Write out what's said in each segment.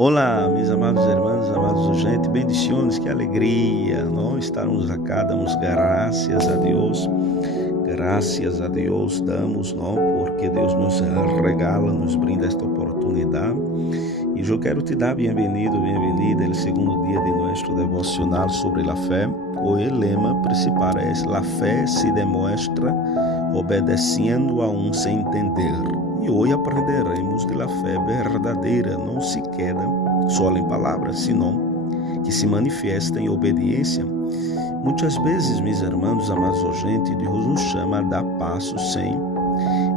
Olá, meus amados irmãos, amados urgentes, bendiciones, que alegria, nós estarmos acá, damos graças a Deus damos, não, porque Deus nos regala, nos brinda esta oportunidade, e eu quero te dar bem-vindo, bem-vinda ao segundo dia de nosso devocional sobre a fé. Hoje o lema principal é: a fé se demonstra obedecendo aún sem entender. E hoje aprenderemos de la fé verdadeira, não se queda só em palavras, senão que se manifiesta em obediência. Muitas vezes, meus irmãos, amados ouvintes, Deus nos chama a dar passos sem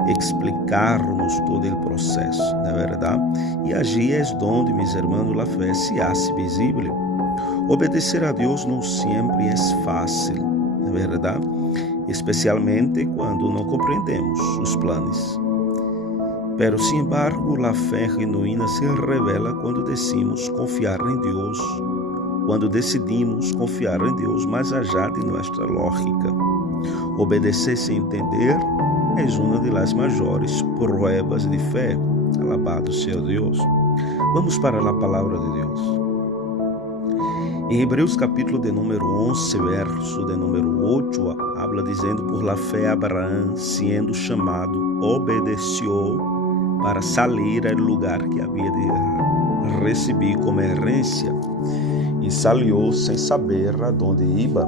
explicar-nos todo o processo, não é verdade? E agir é onde, meus irmãos, a fé se hace visível. Obedecer a Deus não sempre é fácil, não é verdade? Especialmente quando não compreendemos os planos. Pero, sin embargo, a fé genuína se revela quando decidimos confiar em Deus, mais allá de nossa lógica. Obedecer sem entender é uma das maiores pruebas de fé. Alabado seja Deus. Vamos para a palavra de Deus. Em Hebreus capítulo de número 11, verso de número 8, habla dizendo: por la fé Abraão, sendo chamado, obedeció para salir ao lugar que havia de receber como herência, e salió sem saber aonde iba.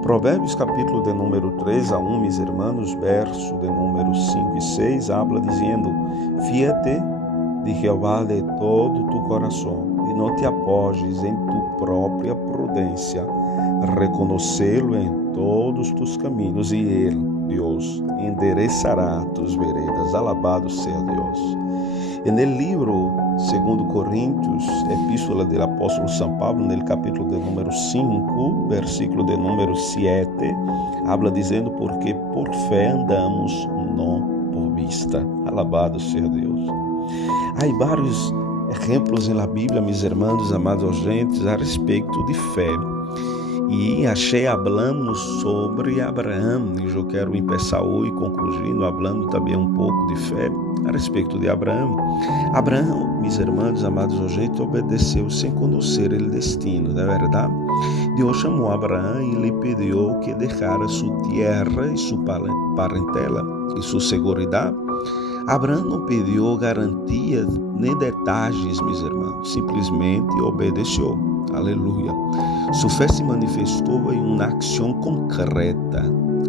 Provérbios capítulo de número 3 a 1, meus irmãos, verso de número 5 e 6, habla dizendo: fíate de Jeová de todo tu coração, e não te apoyes em tu própria prudência, reconhecê-lo em todos tus caminhos, e ele, Deus, endereçará tus veredas. Alabado seja Deus. En el libro 2 Coríntios, epístola del apóstolo São Paulo, no capítulo de número 5, versículo de número 7, habla dizendo: porque por fé andamos, não por vista. Alabado seja Deus. Há vários exemplos na Bíblia, meus irmãos, amados ouvintes, a respeito de fé. E hablamos sobre Abraão, e eu quero começar hoje concluindo, falando também um pouco de fé a respeito de Abraão. Abraão, meus irmãos, amados ouvintes, obedeceu sem conhecer o destino, não é verdade? Deus chamou Abraão e lhe pediu que deixara sua terra e sua parentela e sua segurança. Abraão não pediu garantia nem detalhes, meus irmãos, simplesmente obedeceu. Aleluia. Sua fé se manifestou em uma ação concreta,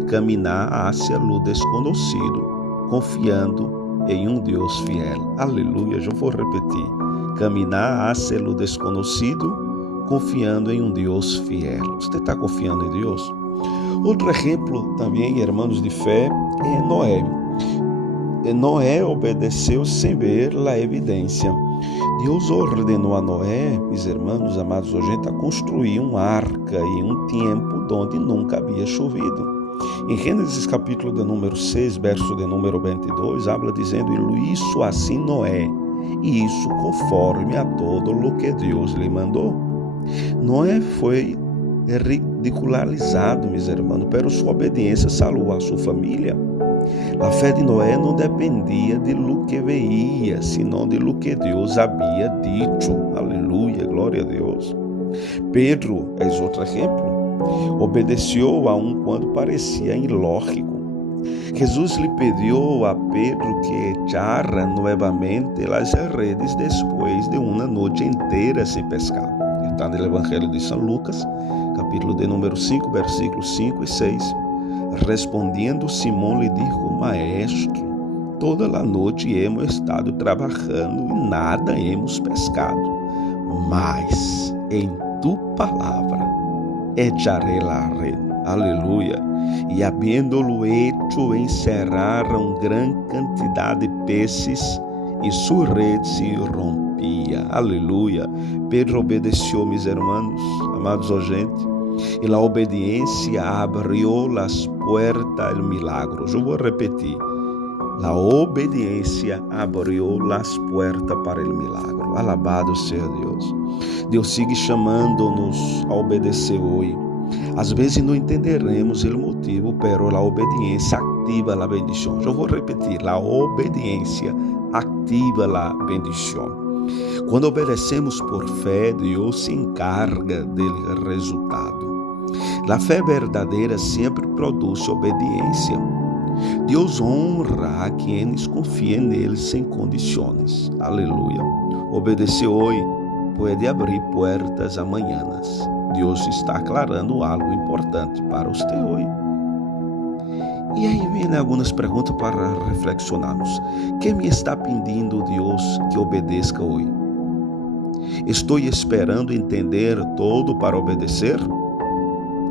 caminhar hacia o desconhecido, confiando em Deus fiel. Aleluia. Eu vou repetir. Caminhar hacia o desconhecido, confiando em Deus fiel. Você está confiando em Deus? Outro exemplo também, irmãos, de fé é Noé. Noé obedeceu sem ver a evidência. Deus ordenou a Noé, meus irmãos, amados ouvintes, a construir uma arca em um tempo onde nunca havia chovido. Em Gênesis capítulo de número 6, verso de número 22, habla dizendo: e lo hizo assim Noé, e isso conforme a todo o que Deus lhe mandou. Noé foi ridicularizado, meus irmãos, pero sua obediência salvou a sua família. A fé de Noé não dependia de lo que veía, senão de lo que Deus havia dito. Aleluia, glória a Deus. Pedro é outro exemplo. Obedeceu aun quando parecia ilógico. Jesus lhe pediu a Pedro que echara novamente as redes depois de uma noite inteira sem pescar. Está no Evangelho de São Lucas, capítulo de número 5, versículos 5 e 6. Respondiendo, Simão lhe dijo: Maestro, toda a noite hemos estado trabalhando e nada hemos pescado, mas em tu palavra echaré la red. Aleluia. E habiendo-lo hecho, encerraram grande quantidade de peces e sua rede se rompia. Aleluia. Pedro obedeceu, meus irmãos, amados ouvintes, e a obediência abriu as puertas do milagro. Eu vou repetir. A obediência abriu as puertas para o milagro. Alabado seja Deus. Deus sigue chamando-nos a obedecer hoje. Às vezes não entenderemos o motivo, pero a obediência activa a bendição. Eu vou repetir. A obediência activa a bendição. Quando obedecemos por fé, Deus se encarga do resultado. A fé verdadeira sempre produz obediência. Deus honra a quienes confiam nele sem condições. Aleluia. Obedecer hoje pode abrir portas amanhã. Deus está aclarando algo importante para você hoje. E aí vem algumas perguntas para reflexionarmos. Que me está pedindo Deus que obedeça hoje? Estou esperando entender todo para obedecer?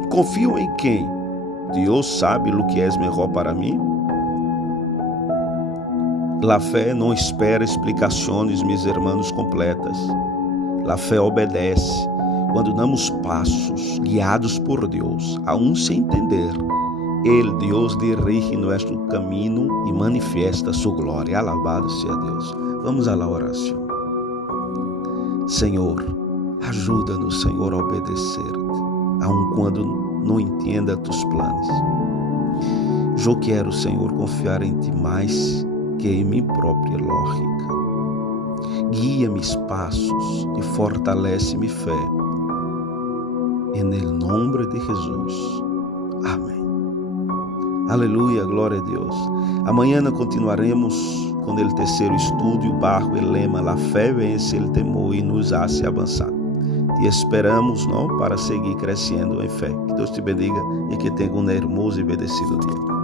Confio em quem? Deus sabe o que é melhor para mim? A fé não espera explicações, meus irmãos, completas. A fé obedece quando damos passos guiados por Deus, aún sem entender. Ele, Deus, dirige nosso caminho e manifesta sua glória. Alabado seja Deus. Vamos à oração. Senhor, ajuda-nos, Senhor, a obedecer-te, aun quando não entenda tus planos. Eu quero, Senhor, confiar em ti mais que em minha própria lógica. Guia meus passos e fortalece minha fé. Em nome de Jesus. Amém. Aleluia, glória a Deus. Amanhã continuaremos com o terceiro estudo, bajo o lema La fé vence el temor e nos hace avançar. Te esperamos, para seguir crescendo em fé. Que Deus te bendiga e que tenha um hermoso e bendecido dia.